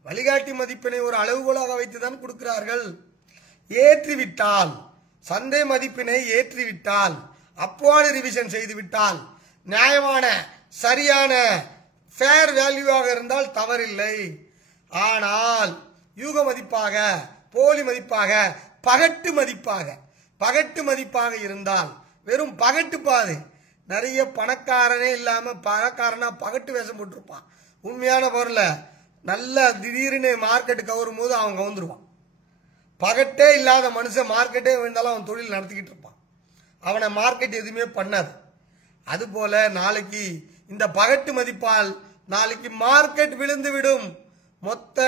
வழிகாட்டி மதிப்பினை ஒரு அளவுகோலாக வைத்துதான் கொடுக்கிறார்கள். ஏற்றிவிட்டால், சந்தை மதிப்பினை ஏற்றிவிட்டால், அப்வார்டு ரிவிஷன் செய்துவிட்டால், நியாயமான சரியான ஃபேர் வேல்யூவாக இருந்தால் தவறில்லை. ஆனால் யூக மதிப்பாக, போலி மதிப்பாக, பகட்டு மதிப்பாக இருந்தால், வெறும் பகட்டு பாது, நிறைய பணக்காரனே இல்லாம பணக்காரனா பகட்டு வேஷம் போட்டிருப்பான். உண்மையான பொருளை நல்ல திடீர்னு மார்க்கெட்டு கவரும் போது அவன் கவுந்துருவான். பகட்டே இல்லாத மனுஷன் மார்க்கெட்டே விழுந்தாலும் அவன் தொழில் நடத்திக்கிட்டு இருப்பான். அவனை மார்க்கெட் எதுவுமே பண்ணாது. அதுபோல நாளைக்கு இந்த பகட்டு மதிப்பால் நாளைக்கு மார்க்கெட் விழுந்து விடும். மொத்த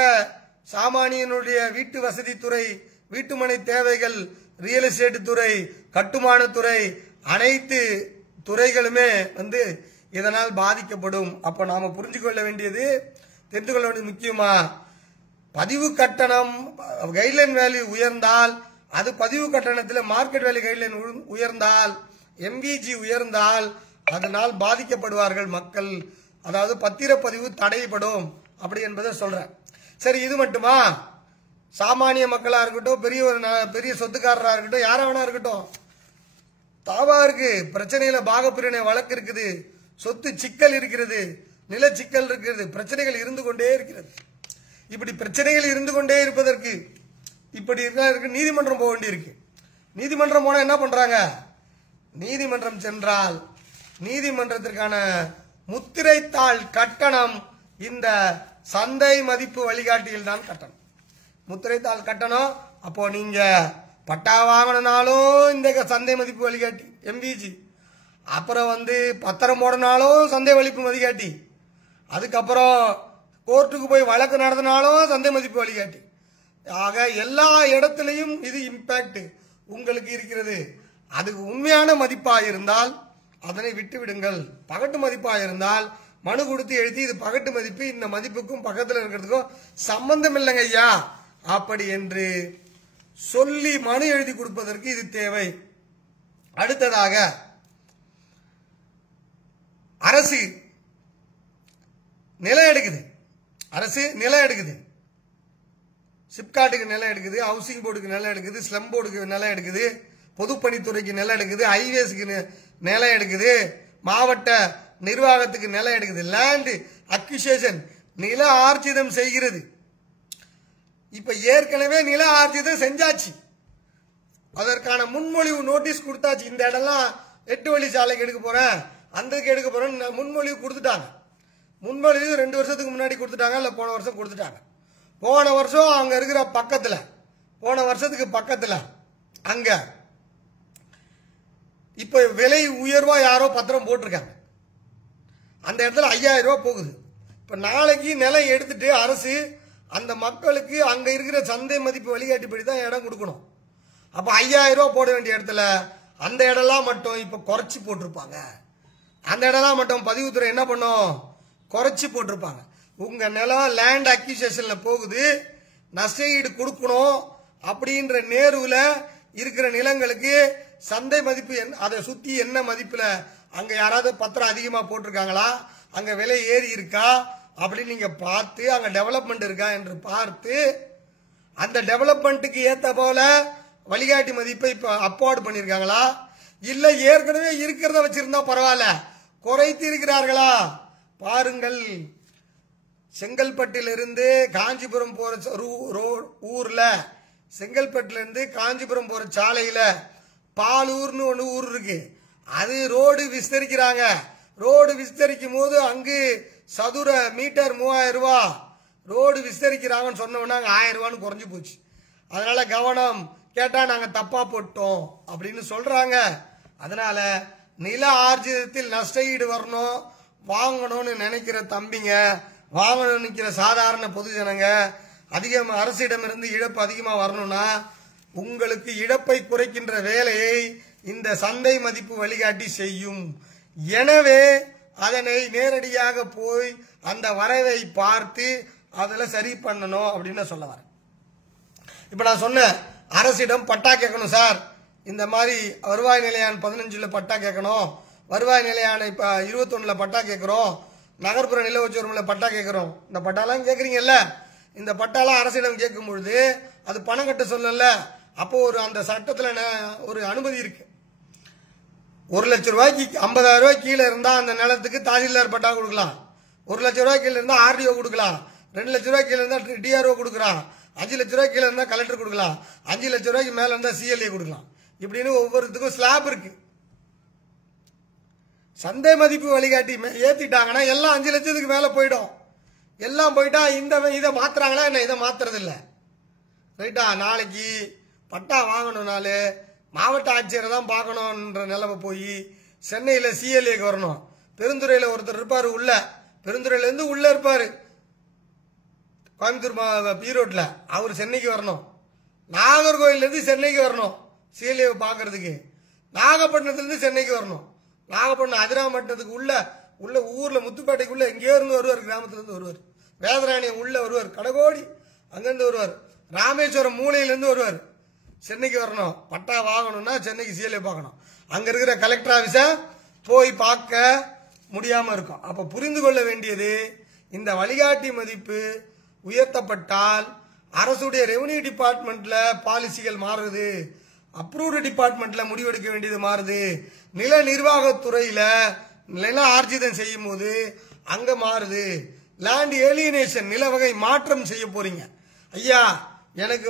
சாமானியனுடைய வீட்டு வசதி துறை, வீட்டுமனை தேவைகள், ரியல் எஸ்டேட் துறை, கட்டுமான துறை, அனைத்து துறைகளுமே இதனால் பாதிக்கப்படும். அப்ப நாம புரிஞ்சுக்கொள்ள வேண்டியது, தெரிந்து கொள்ள வேண்டியது முக்கியமா, பதிவு கட்டணம் கைட்லைன் வேல்யூ உயர்ந்தால், அது பதிவு கட்டணத்தில் மார்க்கெட் வேல்யூ கைட்லைன் உயர்ந்தால், எம்பிஜி உயர்ந்தால் அதனால் பாதிக்கப்படுவார்கள் மக்கள். அதாவது பத்திரப்பதிவு தடைப்படும் அப்படி என்பதை சொல்றேன். சரி, இது மட்டுமா? சாமானிய மக்களா இருக்கட்டும், பெரிய சொத்துக்காரரா இருக்கட்டும், யாரா வேணா இருக்கட்டும், தாவா இருக்கு, பிரச்சனையில பாகப்பிரிவினை வழக்கு இருக்குது, சொத்து சிக்கல் இருக்கிறது, நில சிக்கல் இருக்கிறது, பிரச்சனைகள் இருந்து கொண்டே இருக்கிறது. இப்படி பிரச்சனைகள் இருந்து கொண்டே இருப்பதற்கு இப்படி இருக்கு நீதிமன்றம் போக வேண்டியிருக்கு. நீதிமன்றம் போனா என்ன பண்றாங்க? நீதிமன்றம் சென்றால் நீதிமன்றத்திற்கான முத்திரைத்தாள் கட்டணம் இந்த சந்தை மதிப்பு வழிகாட்டியில் தான் கட்டணம். முத்திரைத்தாள் கட்டணம். அப்போ நீங்க பட்டா வாங்கினாலும் இந்த சந்தை மதிப்பு வழிகாட்டி எம்பிஜி, அப்புறம் பத்திரம் போடனாலும் சந்தை மதிப்பு வழிகாட்டி, அதுக்கப்புறம் கோர்ட்டுக்கு போய் வழக்கு நடத்தினாலும் சந்தை மதிப்பு வழிகாட்டி. ஆக எல்லா இடத்திலையும் இது இம்பாக்ட் உங்களுக்கு இருக்கிறது. அதுக்கு உண்மையான மதிப்பாக இருந்தால் அதனை விட்டு விடுங்கள். பகட்டு மதிப்பாக இருந்தால் மனு கொடுத்து எழுதி இது பகட்டு மதிப்பு, இந்த மதிப்புக்கும் பக்கத்தில் இருக்கிறதுக்கும் சம்பந்தம் இல்லைங்க ஐயா அப்படி என்று சொல்லி மனு எழுதி கொடுப்பதற்கு இது தேவை. அடுத்ததாக அரசு நிலம் எடுக்குது. அரசு நிலம் எடுக்குது. சிப்காட்டுக்கு நிலம் எடுக்குது, ஹவுசிங் போர்டுக்கு நிலம் எடுக்குது, ஸ்லம் போர்டுக்கு நிலம் எடுக்குது, பொதுப்பணித்துறைக்கு நிலம் எடுக்குது, ஹைவேஸுக்கு நிலம் எடுக்குது, மாவட்ட நிர்வாகத்துக்கு நிலம் எடுக்குது. லேண்ட் அக்விசேஷன், நில ஆர்ஜிதம் செய்கிறது. இப்ப ஏற்கனவே நில ஆர்ஜிதம் செஞ்சாச்சு, அதற்கான முன்மொழிவு நோட்டீஸ் கொடுத்தாச்சு. இந்த இடம்லாம் 8 வழி சாலைக்கு எடுக்க போறேன், அந்தக்கு எடுக்க போறேன் முன்மொழிவு கொடுத்துட்டாங்க. முன்மொழிவு 2 வருஷத்துக்கு முன்னாடி கொடுத்துட்டாங்க, இல்ல போன வருஷம் கொடுத்துட்டாங்க. போன வருஷம் அங்க இருக்கிற பக்கத்துல, போன வருஷத்துக்கு பக்கத்துல அங்க இப்ப விலை உயர்வா யாரோ பத்திரம் போட்டிருக்காங்க. அந்த இடத்துல 5000 ரூபாய் போகுது. இப்ப நாளைக்கு நிலம் எடுத்துட்டு அரசு அந்த மக்களுக்கு அங்க இருக்கிற சந்தை மதிப்பு வழிகாட்டிப்படி தான் இடம் கொடுக்கணும். அப்ப 5000 ரூபாய் போட வேண்டிய இடத்துல அந்த இடம்லாம் மட்டும் இப்ப குறைச்சி போட்டிருப்பாங்க. அந்த இடம்லாம் மட்டும் பதிவுத்துறை என்ன பண்ணும்? குறைச்சி போட்டிருப்பாங்க. உங்க நிலம் லேண்ட் அக்விசேஷன்ல போகுது, நஷ்டஈடு கொடுக்கணும் அப்படின்ற நேருல இருக்கிற நிலங்களுக்கு சந்தை மதிப்பு அதை சுத்தி என்ன மதிப்புல அங்க யாராவது பத்திரம் அதிகமா போட்டிருக்காங்களா, அங்க விலை ஏறி இருக்கா அப்படின்னு நீங்க பார்த்து, அங்க டெவலப்மெண்ட் இருக்கா என்று பார்த்து, அந்த டெவலப்மெண்ட்டுக்கு ஏத்த போல வழிகாட்டி மதிப்பை இப்ப அப்வார்ட் பண்ணிருக்காங்களா, இல்ல ஏற்கனவே இருக்கிறத வச்சிருந்தா பரவாயில்ல குறைத்து இருக்கிறார்களா பாருங்கள். செங்கல்பட்டிலிருந்து காஞ்சிபுரம் போற ஊர்ல, செங்கல்பட்டிலிருந்து காஞ்சிபுரம் போற சாலையில பாலூர்னு ஒன்று ஊர் இருக்கு. அது ரோடு விஸ்தரிக்கிறாங்க. ரோடு விஸ்தரிக்கும் போது அங்கு சதுர மீட்டர் 3000 ரூபாய் ரோடு விஸ்தரிக்கிறாங்கன்னு சொன்னோம்னா 1000 ரூபான்னு குறைஞ்சு போச்சு. அதனால கவனம், கேட்டா நாங்க தப்பா போட்டோம் அப்படின்னு சொல்றாங்க. அதனால நில ஆர்ஜிதத்தில் நஷ்டஈடு வரணும், வாங்கணும்னு நினைக்கிற தம்பிங்க, வாங்கணும்னு நினைக்கிற சாதாரண பொதுஜனங்க, அதிகம் அரசிடமிருந்து இழப்பு அதிகமா வரணும்னா உங்களுக்கு இழப்பை குறைக்கின்ற வேலையை இந்த சந்தை மதிப்பு வழிகாட்டி செய்யும். எனவே அதனை நேரடியாக போய் அந்த வரைவை பார்த்து அதுல சரி பண்ணணும் அப்படின்னு சொல்ல வரேன். இப்ப நான் சொன்னேன், அரசிடம் பட்டா கேட்கணும் சார், இந்த மாதிரி வருவாய் நிலையான் 15ல பட்டா கேட்கணும், வருவாய் நிலையான இப்ப 21ல பட்டா கேட்கிறோம், நகர்ப்புற நில உச்சவரம்புல பட்டா கேட்கிறோம். இந்த பட்டாலாம் கேட்கறீங்கல்ல, இந்த பட்டாலாம் அரசிடம் கேட்கும் பொழுது அது பணம் கட்ட சொல்லல. அப்போ ஒரு அந்த சட்டத்துல ஒரு அனுமதி இருக்கு. 1 லட்சம் ரூபாய்க்கு 50,000 ரூபாய் கீழே இருந்தா அந்த நிலத்துக்கு தாசில்தார் பட்டா கொடுக்கலாம். 1 லட்சம் ரூபாய் கீழே இருந்தா ஆர்டிஓ கொடுக்கலாம். 2 லட்சம் ரூபாய் கீழே இருந்தா டிஆர்ஓ கொடுக்கலாம். 5 லட்சம் ரூபாய் கீழே இருந்தா கலெக்டர் கொடுக்கலாம். 5 லட்சம் ரூபாய்க்கு மேல இருந்தா சிஎல்ஏ கொடுக்கலாம். இப்படின்னு ஒவ்வொருத்துக்கும் ஸ்லாப் இருக்கு. சந்தை மதிப்பு வழிகாட்டி ஏத்திட்டாங்கன்னா எல்லாம் 5 லட்சத்துக்கு மேல போயிடும். எல்லாம் போயிட்டா இதை மாத்துறாங்களா என்ன? இதை மாத்துறது இல்ல. ரைட்டா? நாளைக்கு பட்டா வாங்கணும்னாலே மாவட்ட ஆட்சியரை தான் பார்க்கணும்ன்ற நிலைமை போய் சென்னையில சிஎல்ஏக்கு வரணும். பெருந்துறையில ஒருத்தர் இருப்பாரு, உள்ள பெருந்துறையிலேருந்து உள்ள இருப்பாரு கோயம்புத்தூர் ஈரோட்டில், அவர் சென்னைக்கு வரணும். நாகர்கோயிலேருந்து சென்னைக்கு வரணும் சிஎல்ஏவை பார்க்கறதுக்கு. நாகப்பட்டினத்துலேருந்து சென்னைக்கு வரணும். நாகப்பட்டினம் அதிராமட்டத்துக்கு உள்ள ஊரில் முத்துப்பேட்டைக்குள்ள எங்கேயோ இருந்து வருவார், கிராமத்துலேருந்து வருவார். வேதராணியம் உள்ள வருவார், கடகோடி அங்கேருந்து வருவார். ராமேஸ்வரம் மூலையிலேருந்து வருவார். சென்னைக்கு வரணும், பட்டா வாங்கணும்னா சென்னைக்கு சிஎல்ஏ பார்க்கணும். அங்கே இருக்கிற கலெக்டர் ஆஃபீஸை போய் பார்க்க முடியாமல் இருக்கும். அப்போ புரிந்து கொள்ள வேண்டியது, இந்த வழிகாட்டி மதிப்பு உயர்த்தப்பட்டால் அரசுடைய ரெவன்யூ டிபார்ட்மெண்ட்ல பாலிசிகள் மாறுது, அப்ரூவ்டு டிபார்ட்மெண்ட்ல முடிவெடுக்க வேண்டியது மாறுது, நில நிர்வாகத்துறையில நில ஆர்ஜிதம் செய்யும் போது அங்க மாறுது. லேண்ட் ஏலியனேஷன் நில வகை மாற்றம் செய்ய போறீங்க. ஐயா எனக்கு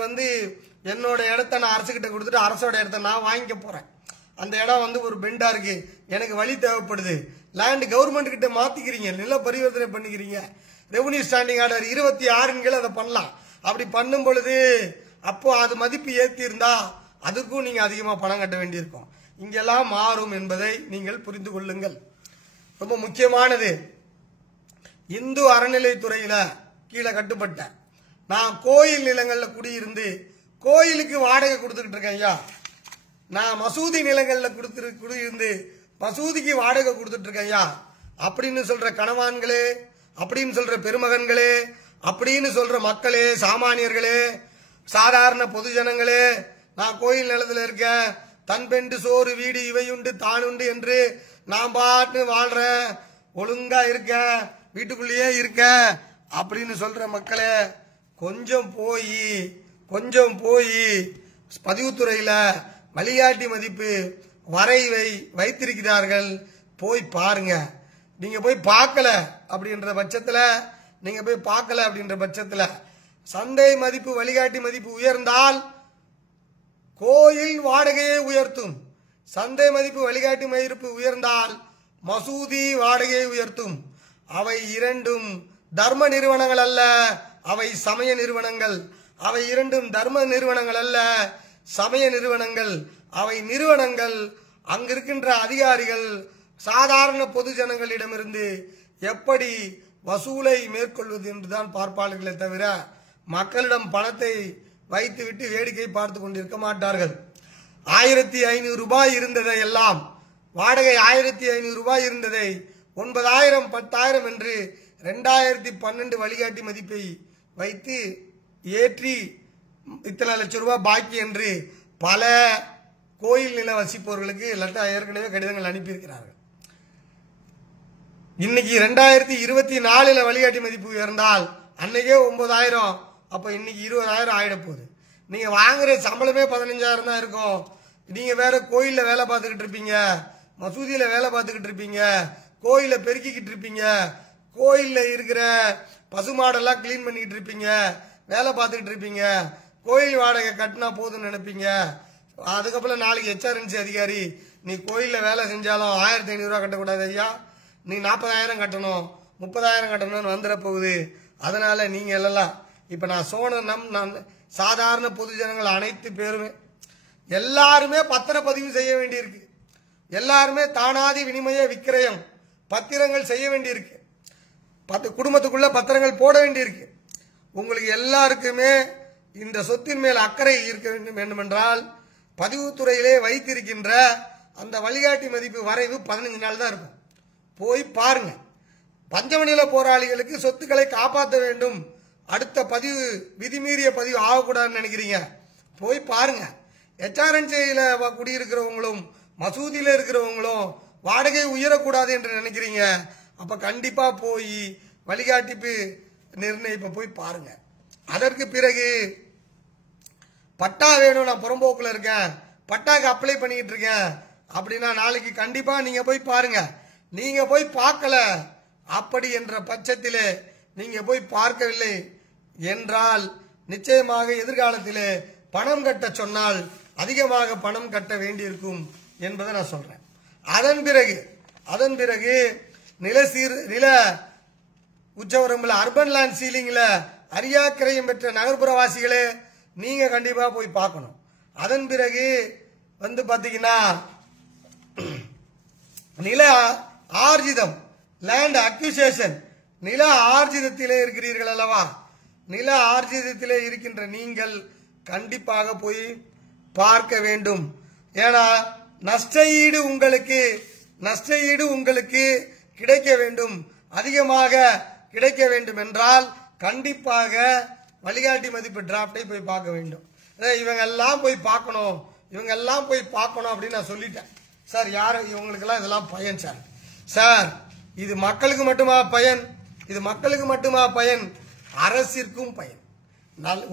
என்னோட இடத்த நான் அரசுகிட்ட கொடுத்துட்டு அரசோட இடத்த நான் வாங்கிக்க போறேன். அந்த இடம் ஒரு பெண்டா இருக்கு, எனக்கு வழி தேவைப்படுது. லேண்ட் கவர்மெண்ட் கிட்ட மாத்திக்கிறீங்க, நில பரிவர்த்தனை பண்ணிக்கிறீங்க. ரெவன்யூ ஸ்டாண்டிங் ஆர்டர் 26 கீழே அதை பண்ணலாம். அப்படி பண்ணும் பொழுது அப்போ அது மதிப்பு ஏற்றி இருந்தா அதுக்கும் நீங்க அதிகமா பணம் கட்ட வேண்டியிருக்கும். இங்கெல்லாம் மாறும் என்பதை நீங்கள் புரிந்து கொள்ளுங்கள். ரொம்ப முக்கியமானது, இந்து அறநிலைத்துறையில கீழே கட்டுப்பட்ட நான் கோயில் நிலங்கள்ல குடியிருந்து கோயிலுக்கு வாடகை கொடுத்துக்கிட்டு இருக்கேன். ஐயா நான் மசூதி நிலங்கள்ல குடியிருந்து மசூதிக்கு வாடகை கொடுத்துட்டு இருக்கேன் ஐயா அப்படின்னு சொல்ற கணவான்களே, அப்படின்னு சொல்ற பெருமகன்களே, அப்படின்னு சொல்ற மக்களே, சாமானியர்களே, சாதாரண பொதுஜனங்களே, நான் கோயில் நிலத்துல இருக்கேன், தன் பெண்டு சோறு வீடு இவையுண்டு தானுண்டு என்று நான் பாட்டு வாழ்றேன், ஒழுங்கா இருக்கேன், வீட்டுக்குள்ளேயே இருக்கேன் அப்படின்னு சொல்ற மக்களே, கொஞ்சம் போய் பதிவுத்துறையில வழிகாட்டி மதிப்பு வரைவை வைத்திருக்கிறார்கள், போய் பாருங்க. நீங்க போய் பார்க்கல அப்படின்ற பட்சத்துல சந்தை மதிப்பு வழிகாட்டி மதிப்பு உயர்ந்தால் கோயில் வாடகையை உயர்த்தும், சந்தை மதிப்பு வழிகாட்டி மதிப்பு உயர்ந்தால் மசூதி வாடகையை உயர்த்தும். அவை இரண்டும் தர்ம நிறுவனங்கள் அல்ல, அவை சமய நிறுவனங்கள். அவை இரண்டும் தர்ம நிறுவனங்கள் அல்ல, சமய நிறுவனங்கள். அவை நிறுவனங்கள். அங்கிருக்கின்ற அதிகாரிகள் சாதாரண பொதுஜனங்களிடமிருந்து எப்படி வசூலை மேற்கொள்வது என்றுதான் பார்ப்பாளர்களே தவிர மக்களிடம் பணத்தை வைத்துவிட்டு வேடிக்கை பார்த்து கொண்டிருக்க மாட்டார்கள். 1500 ரூபாய் இருந்ததை எல்லாம் வாடகை 1500 ரூபாய் இருந்ததை 9000 10,000 என்று 2012 வழிகாட்டி மதிப்பை வைத்து ஏற்றி இத்தனை லட்சம் ரூபாய் பாக்கி என்று பல கோயில் நில வசிப்பவர்களுக்கு ஏற்கனவே கடிதங்கள் அனுப்பியிருக்கிறார்கள். இன்னைக்கு 2024 வழிகாட்டி மதிப்பு உயர்ந்தால் அன்னைக்கே 9,000, அப்ப இன்னைக்கு 20,000 ஆயிட போகுது. நீங்க வாங்குற சம்பளமே 15,000 தான் இருக்கும். நீங்க வேற கோயில்ல வேலை பார்த்துக்கிட்டு இருப்பீங்க, மசூதியில வேலை பார்த்துக்கிட்டு இருப்பீங்க, கோயில பெருக்கிக்கிட்டு இருப்பீங்க, கோயில்ல இருக்கிற பசுமாடெல்லாம் கிளீன் பண்ணிக்கிட்டு இருப்பீங்க, வேலை பார்த்துக்கிட்டு இருப்பீங்க, கோயில் வாடகை கட்டினா போதும்னு நினைப்பீங்க. அதுக்கப்புறம் நாளைக்கு HRNC அதிகாரி நீ கோயில்ல வேலை செஞ்சாலும் 1500 ரூபாய் கட்டக்கூடாது ஐயா, நீ 40,000 கட்டணும் 30,000 கட்டணும்னு வந்துட போகுது. அதனால நீங்க எல்லாம் இப்ப நான் நான் சாதாரண பொதுஜனங்கள் அனைத்து பேருமே எல்லாருமே பத்திரப்பதிவு செய்ய வேண்டியிருக்கு, எல்லாருமே தானாதி வினிமய விக்கிரயம் பத்திரங்கள் செய்ய வேண்டியிருக்கு, குடும்பத்துக்குள்ள பத்திரங்கள் போட வேண்டியிருக்கு. உங்களுக்கு எல்லாருக்குமே இந்த சொத்தின் மேல் அக்கறை இருக்க வேண்டும் என்றால் பதிவுத்துறையிலே வைத்திருக்கின்ற அந்த வழிகாட்டி மதிப்பு வரைவு 15 நாள் தான் இருக்கும். போய் பாருங்க. பஞ்சமநில போராளிகளுக்கு சொத்துக்களை காப்பாற்ற வேண்டும், அடுத்த பதிவு விதிமீறிய பதிவு ஆகக்கூடாதுன்னு நினைக்கிறீங்க, போய் பாருங்க. HRNCல குடியிருக்கிறவங்களும் மசூதியில இருக்கிறவங்களும் வாடகை உயரக்கூடாது என்று நினைக்கிறீங்க, அப்ப கண்டிப்பா போய் வழிகாட்டிப்பு நிர்ணயிப்ப போய் பாருங்க. அதற்கு பிறகு பட்டா வேணும், நான் புறம்போக்குல இருக்கேன், பட்டாக்கு அப்ளை பண்ணிட்டு இருக்கேன் அப்படின்னா நாளைக்கு கண்டிப்பா நீங்க போய் பாருங்க. நீங்க போய் பார்க்கல அப்படி என்ற பட்சத்திலே நீங்க போய் பார்க்கவில்லை என்றால் நிச்சயமாக எதிர்காலத்திலே பணம் கட்ட சொன்னால் அதிகமாக பணம் கட்ட வேண்டியிருக்கும் என்பதை நான் சொல்றேன். அதன் பிறகு நில உச்சவரம்புல அர்பன் லேண்ட் சீலிங்ல அரியாக்கிரையும் பெற்ற நகர்ப்புறவாசிகளே நீங்க கண்டிப்பா போய் பார்க்கணும். அதன் பிறகு பாத்தீங்கன்னா நில ஆர்ஜிதம் லேண்ட் அக்யூசேஷன் நில ஆர்ஜிதத்திலே இருக்கிறீர்கள் அல்லவா, நில ஆர்ஜிதத்திலே இருக்கின்ற நீங்கள் கண்டிப்பாக போய் பார்க்க வேண்டும். ஏன்னா நஷ்ட ஈடு உங்களுக்கு கிடைக்க வேண்டும், அதிகமாக கிடைக்க வேண்டும் என்றால் கண்டிப்பாக வழிகாட்டி மதிப்பு டிராப்டை போய் பார்க்க வேண்டும். இவங்கெல்லாம் போய் பார்க்கணும் அப்படின்னு நான் சொல்லிட்டேன் சார். யாரு இவங்களுக்கெல்லாம் இதெல்லாம் பயன் சார்? சார் இது மக்களுக்கு மட்டுமா பயன்? இது மக்களுக்கு மட்டுமா பயன்? அரசிற்கும் பயன்.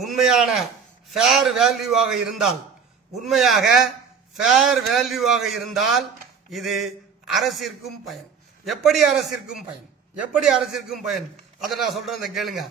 உண்மையான ஃபேர் வேல்யூவாக இருந்தால் இது அரசிற்கும் பயன். எப்படி அரசிற்கும் பயன்? அதை நான் சொல்றேன், கேளுங்க.